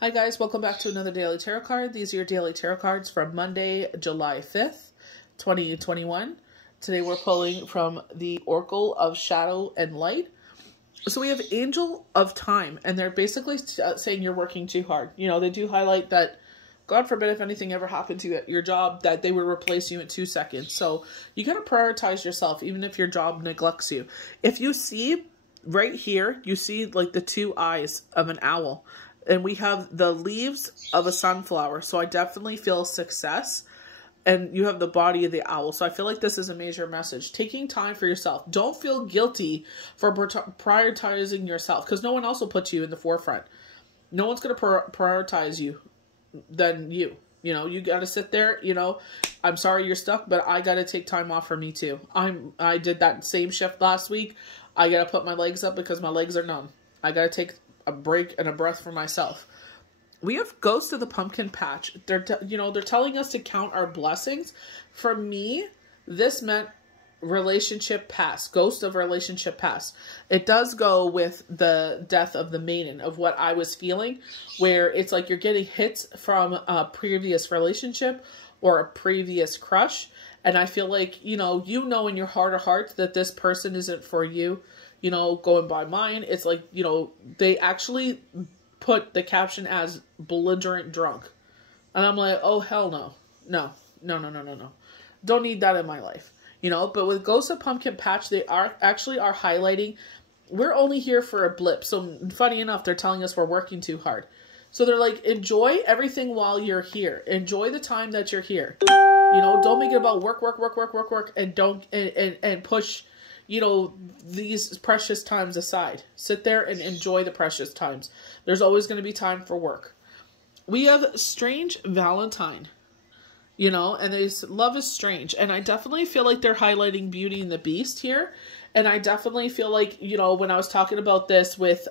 Hi guys, welcome back to another Daily Tarot card. These are your Daily Tarot cards from Monday, July 5th, 2021. Today we're pulling from the Oracle of Shadow and Light. So we have Angel of Time, and they're basically saying you're working too hard. You know, they do highlight that, God forbid if anything ever happened to you at your job, that they would replace you in 2 seconds. So you got to prioritize yourself, even if your job neglects you. If you see right here, you see like the two eyes of an owl. And we have the leaves of a sunflower. So I definitely feel success. And you have the body of the owl. So I feel like this is a major message. Taking time for yourself. Don't feel guilty for prioritizing yourself. Because no one else will put you in the forefront. No one's going to prioritize you than you. You know, you got to sit there, you know, I'm sorry you're stuck, but I got to take time off for me too. I did that same shift last week. I got to put my legs up because my legs are numb. I got to take a break and a breath for myself. We have Ghost of the Pumpkin Patch. They're telling us to count our blessings. For me, this meant relationship past, ghost of relationship past. It does go with the death of the maiden, of what I was feeling, where it's like you're getting hits from a previous relationship or a previous crush. And I feel like, you know in your heart of hearts that this person isn't for you. You know, going by mine, it's like, you know, they actually put the caption as belligerent drunk. And I'm like, oh, hell no. No. Don't need that in my life. You know, but with Ghost of Pumpkin Patch, they are highlighting, we're only here for a blip. So funny enough, they're telling us we're working too hard. So they're like, enjoy everything while you're here. Enjoy the time that you're here. You know, don't make it about work, and don't push, you know, these precious times aside. Sit there and enjoy the precious times. There's always going to be time for work. We have Strange Valentine, you know, and love is strange. And I definitely feel like they're highlighting Beauty and the Beast here. And I definitely feel like, you know, when I was talking about this with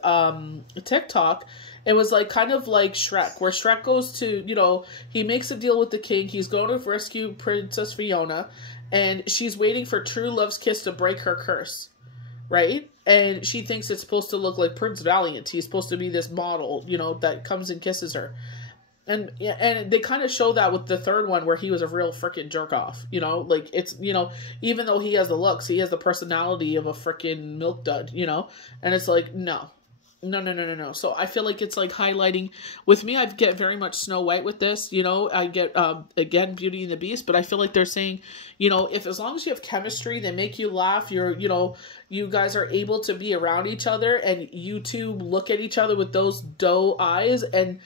TikTok, it was like kind of like Shrek, where Shrek goes to, you know, he makes a deal with the king. He's going to rescue Princess Fiona. And she's waiting for true love's kiss to break her curse, right? And she thinks it's supposed to look like Prince Valiant. He's supposed to be this model, you know, that comes and kisses her. And they kind of show that with the third one where he was a real freaking jerk off, you know? Like, it's, you know, even though he has the looks, he has the personality of a freaking milk dud, you know? And it's like, no. So I feel like it's like highlighting, with me, I get very much Snow White with this, you know, I get, again, Beauty and the Beast, but I feel like they're saying, you know, if as long as you have chemistry, they make you laugh, you know, you guys are able to be around each other and you two look at each other with those doe eyes and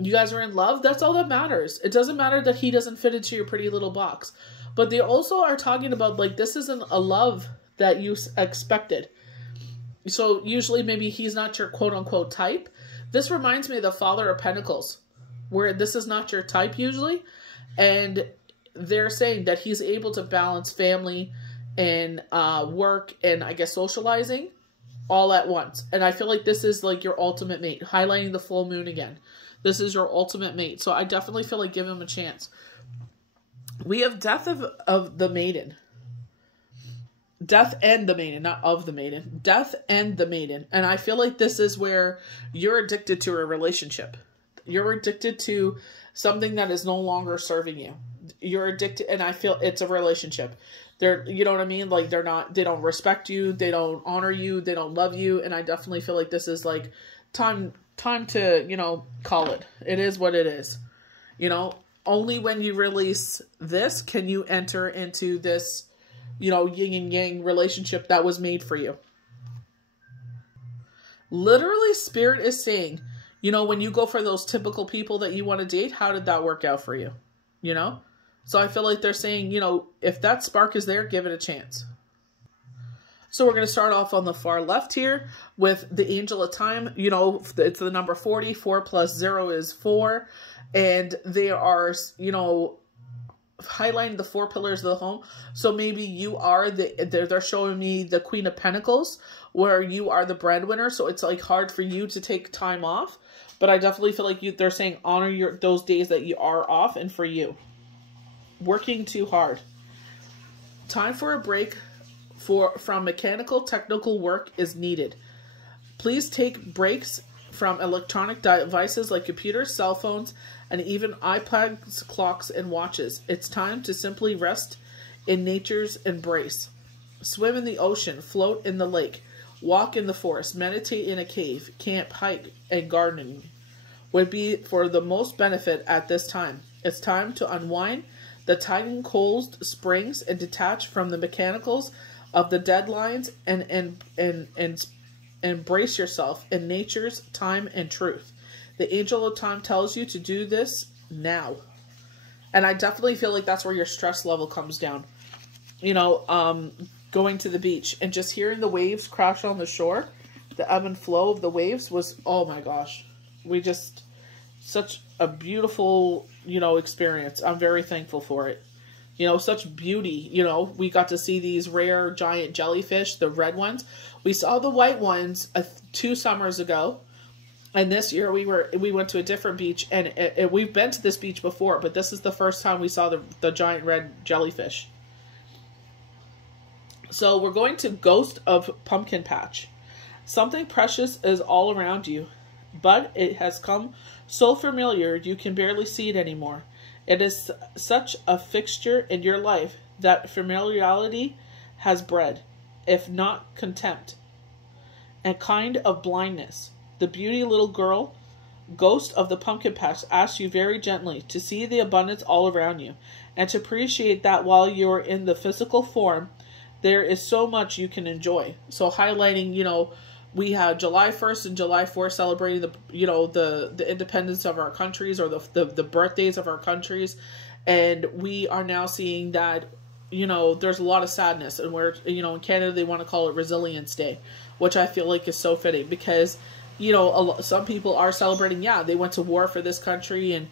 you guys are in love, that's all that matters. It doesn't matter that he doesn't fit into your pretty little box. But they also are talking about, like, this isn't a love that you expected. So usually maybe he's not your quote-unquote type. This reminds me of the Father of Pentacles, where this is not your type usually. And they're saying that he's able to balance family and work and, I guess, socializing all at once. And I feel like this is like your ultimate mate, highlighting the full moon again. This is your ultimate mate. So I definitely feel like give him a chance. We have Death of the Maiden. Death and the Maiden, not of the Maiden. Death and the Maiden. And I feel like this is where you're addicted to a relationship. You're addicted to something that is no longer serving you. You're addicted, and I feel it's a relationship. You know what I mean? Like, they don't respect you, they don't honor you, they don't love you, and I definitely feel like this is like time to, you know, call it. It is what it is. You know, only when you release this can you enter into this, you know, yin and yang relationship that was made for you. Literally, Spirit is saying, you know, when you go for those typical people that you want to date, how did that work out for you? You know? So I feel like they're saying, you know, if that spark is there, give it a chance. So we're going to start off on the far left here with the Angel of Time. You know, it's the number 40. 4 plus 0 is 4. And they are, you know, highlighting the 4 pillars of the home. So maybe you are they're showing me the Queen of Pentacles, where you are the breadwinner. So it's like hard for you to take time off. But I definitely feel like they're saying honor those days that you are off, and for you. Working too hard. Time for a break from mechanical technical work is needed. Please take breaks from electronic devices like computers, cell phones, and even iPads, clocks, and watches. It's time to simply rest in nature's embrace. Swim in the ocean, float in the lake, walk in the forest, meditate in a cave, camp, hike, and gardening would be for the most benefit at this time. It's time to unwind the tightened cold springs and detach from the mechanicals of the deadlines and embrace yourself in nature's time and truth. The angel of time tells you to do this now. And I definitely feel like that's where your stress level comes down. You know, going to the beach and just hearing the waves crash on the shore, the ebb and flow of the waves was, oh my gosh. Such a beautiful, you know, experience. I'm very thankful for it. You know, such beauty. You know, we got to see these rare giant jellyfish, the red ones. We saw the white ones 2 summers ago. And this year we went to a different beach, and we've been to this beach before, but this is the first time we saw the giant red jellyfish. So we're going to Ghost of Pumpkin Patch. Something precious is all around you, but it has come so familiar you can barely see it anymore. It is such a fixture in your life that familiarity has bred, if not contempt, a kind of blindness. The beauty little girl, Ghost of the Pumpkin Patch, asks you very gently to see the abundance all around you, and to appreciate that while you're in the physical form, there is so much you can enjoy. So highlighting, you know, we have July 1st and July 4th celebrating the, you know, the independence of our countries, or the birthdays of our countries. And we are now seeing that, you know, there's a lot of sadness, and where, you know, in Canada, they want to call it Resilience Day, which I feel like is so fitting because, you know, some people are celebrating, yeah, they went to war for this country and,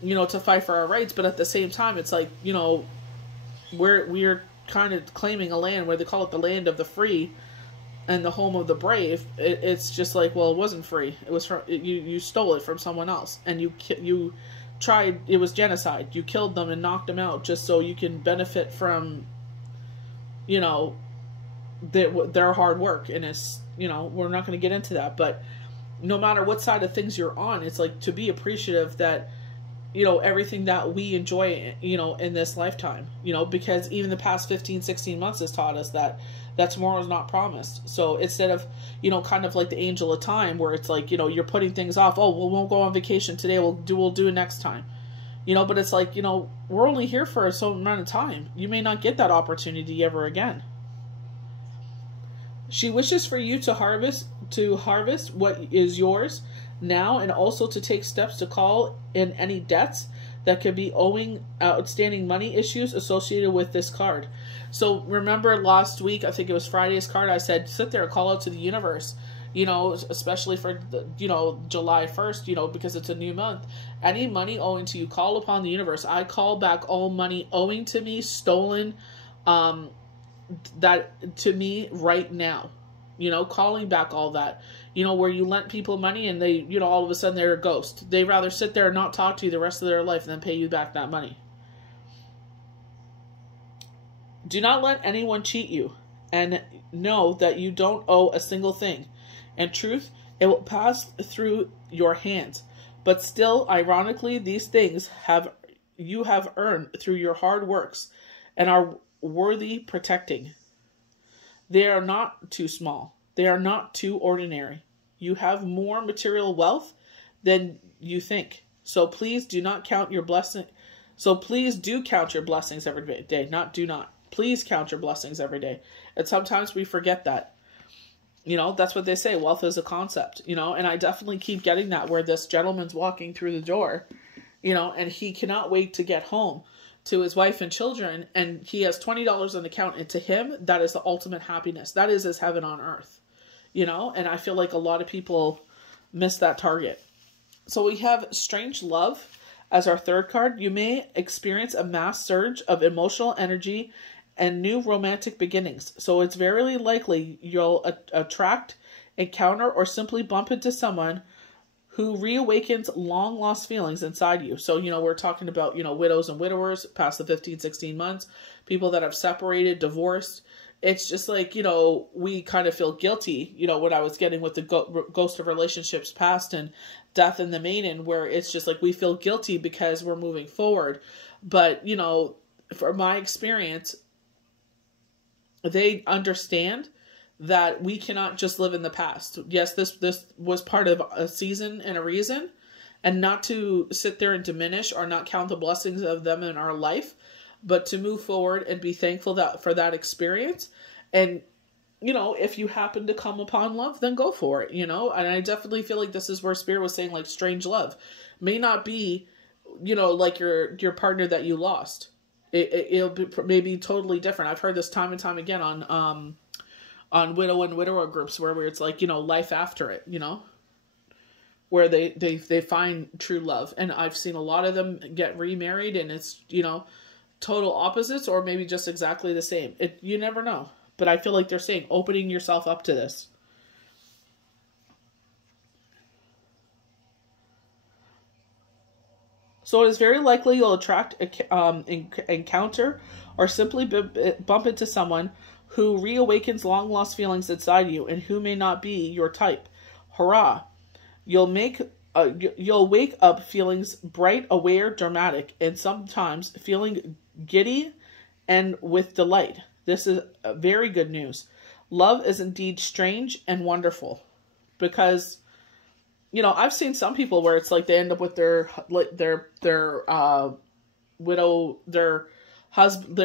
you know, to fight for our rights. But at the same time, it's like, you know, we're kind of claiming a land where they call it the land of the free and the home of the brave. It's just like, well, it wasn't free. It was from, you stole it from someone else, and you tried. It was genocide. You killed them and knocked them out just so you can benefit from, you know, their hard work. And it's, you know, we're not going to get into that, but no matter what side of things you're on, it's like to be appreciative that, you know, everything that we enjoy, you know, in this lifetime, you know, because even the past 15, 16 months has taught us that tomorrow is not promised. So instead of, you know, kind of like the angel of time, where it's like, you know, you're putting things off. Oh, we won't go on vacation today. We'll do it next time, you know, but it's like, you know, we're only here for a certain amount of time. You may not get that opportunity ever again. She wishes for you to harvest what is yours now, and also to take steps to call in any debts that could be owing outstanding money issues associated with this card. So remember last week, I think it was Friday's card, I said, sit there and call out to the universe, you know, especially for, you know, July 1st, you know, because it's a new month. Any money owing to you, call upon the universe. I call back all money owing to me, stolen, that to me right now. You know, calling back all that, you know, where you lent people money and they, you know, all of a sudden they're a ghost. They rather sit there and not talk to you the rest of their life than pay you back that money. Do not let anyone cheat you, and know that you don't owe a single thing. In truth, it will pass through your hands. But still, ironically, these things you have earned through your hard works and are worthy protecting. They are not too small. They are not too ordinary. You have more material wealth than you think. So please do not count your blessing. So please do count your blessings every day. Not do not. Please count your blessings every day. And sometimes we forget that. You know, that's what they say. Wealth is a concept, you know, and I definitely keep getting that, where this gentleman's walking through the door, you know, and he cannot wait to get home to his wife and children, and he has $20 on the account, and to him, that is the ultimate happiness. That is his heaven on earth, you know, and I feel like a lot of people miss that target. So we have Strange Love as our third card. You may experience a mass surge of emotional energy and new romantic beginnings. So it's very likely you'll attract, encounter, or simply bump into someone who reawakens long lost feelings inside you. So, you know, we're talking about, you know, widows and widowers past the 15, 16 months, people that have separated, divorced. it's just like, we kind of feel guilty, what I was getting with the ghost of relationships past and death in the maiden, where it's just like we feel guilty because we're moving forward. But, from my experience, they understand that we cannot just live in the past. Yes, this was part of a season and a reason, and not to sit there and diminish or not count the blessings of them in our life, but to move forward and be thankful for that experience. And, if you happen to come upon love, then go for it, and I definitely feel like this is where Spirit was saying, like, strange love may not be, like your partner that you lost. It'll be maybe totally different. I've heard this time and time again on widow and widower groups where it's like, life after it, where they find true love. And I've seen a lot of them get remarried, and it's, total opposites, or maybe just exactly the same. You never know. But I feel like they're saying opening yourself up to this. So it is very likely you'll attract, encounter, or simply bump into someone who reawakens long-lost feelings inside you and who may not be your type. Hurrah! You'll wake up feelings bright, aware, dramatic, and sometimes feeling giddy and with delight. This is very good news. Love is indeed strange and wonderful, because I've seen some people where it's like they end up with their widow, their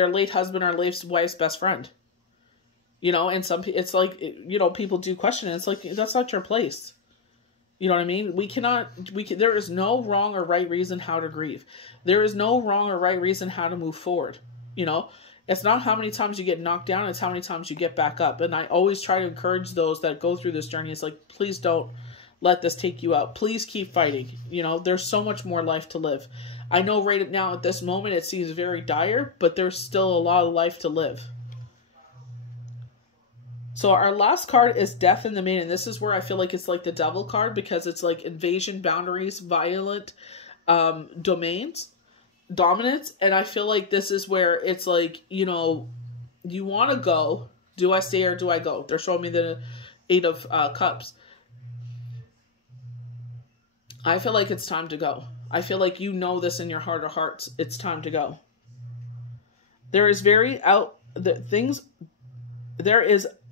late husband or late wife's best friend. And it's like, people do question it. It's like, that's not your place. You know what I mean? There is no wrong or right reason how to grieve. There is no wrong or right reason how to move forward. It's not how many times you get knocked down, it's how many times you get back up. And I always try to encourage those that go through this journey. It's like, please don't let this take you out. Please keep fighting. There's so much more life to live. I know right now at this moment it seems very dire, but there's still a lot of life to live. So our last card is Death in the Maiden. This is where I feel like it's like the devil card, because it's like invasion, boundaries, violent domains, dominance. And I feel like this is where it's like, you want to go. Do I stay or do I go? They're showing me the 8 of Cups. I feel like it's time to go. I feel like this in your heart of hearts. It's time to go. There is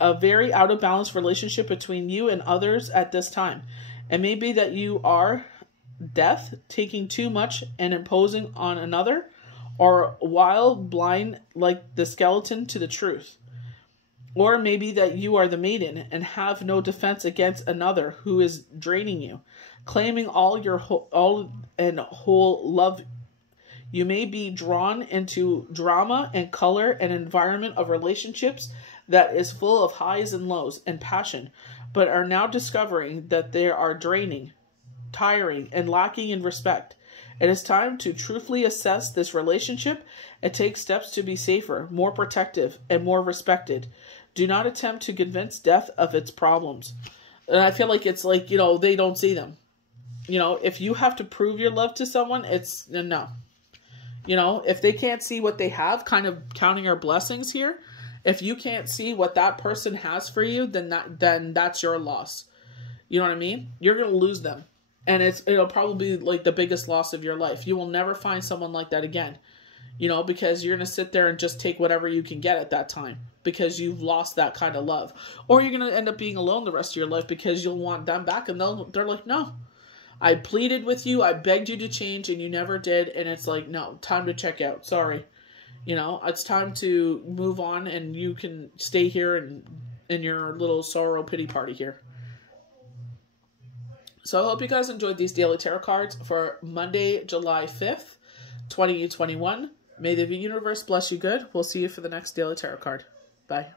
a very out of balance relationship between you and others at this time. It may be that you are death, taking too much and imposing on another, or wild, blind like the skeleton to the truth. Or maybe that you are the maiden and have no defense against another who is draining you, claiming all and whole love. You may be drawn into drama and color and environment of relationships that is full of highs and lows and passion, but are now discovering that they are draining, tiring, and lacking in respect. It is time to truthfully assess this relationship and take steps to be safer, more protective, and more respected. Do not attempt to convince death of its problems. And I feel like it's like, they don't see them. If you have to prove your love to someone, it's no. If they can't see what they have, kind of counting our blessings here, if you can't see what that person has for you, then that's your loss. You know what I mean? You're going to lose them. And it'll probably be like the biggest loss of your life. You will never find someone like that again. Because you're going to sit there and just take whatever you can get at that time, because you've lost that kind of love. Or you're going to end up being alone the rest of your life because you'll want them back, and they're like, no. I pleaded with you, I begged you to change, and you never did, and it's like, no, time to check out. Sorry. It's time to move on, and you can stay here and in your little sorrow pity party here. So I hope you guys enjoyed these daily tarot cards for Monday, July 5th, 2021. May the universe bless you good. We'll see you for the next daily tarot card. Bye.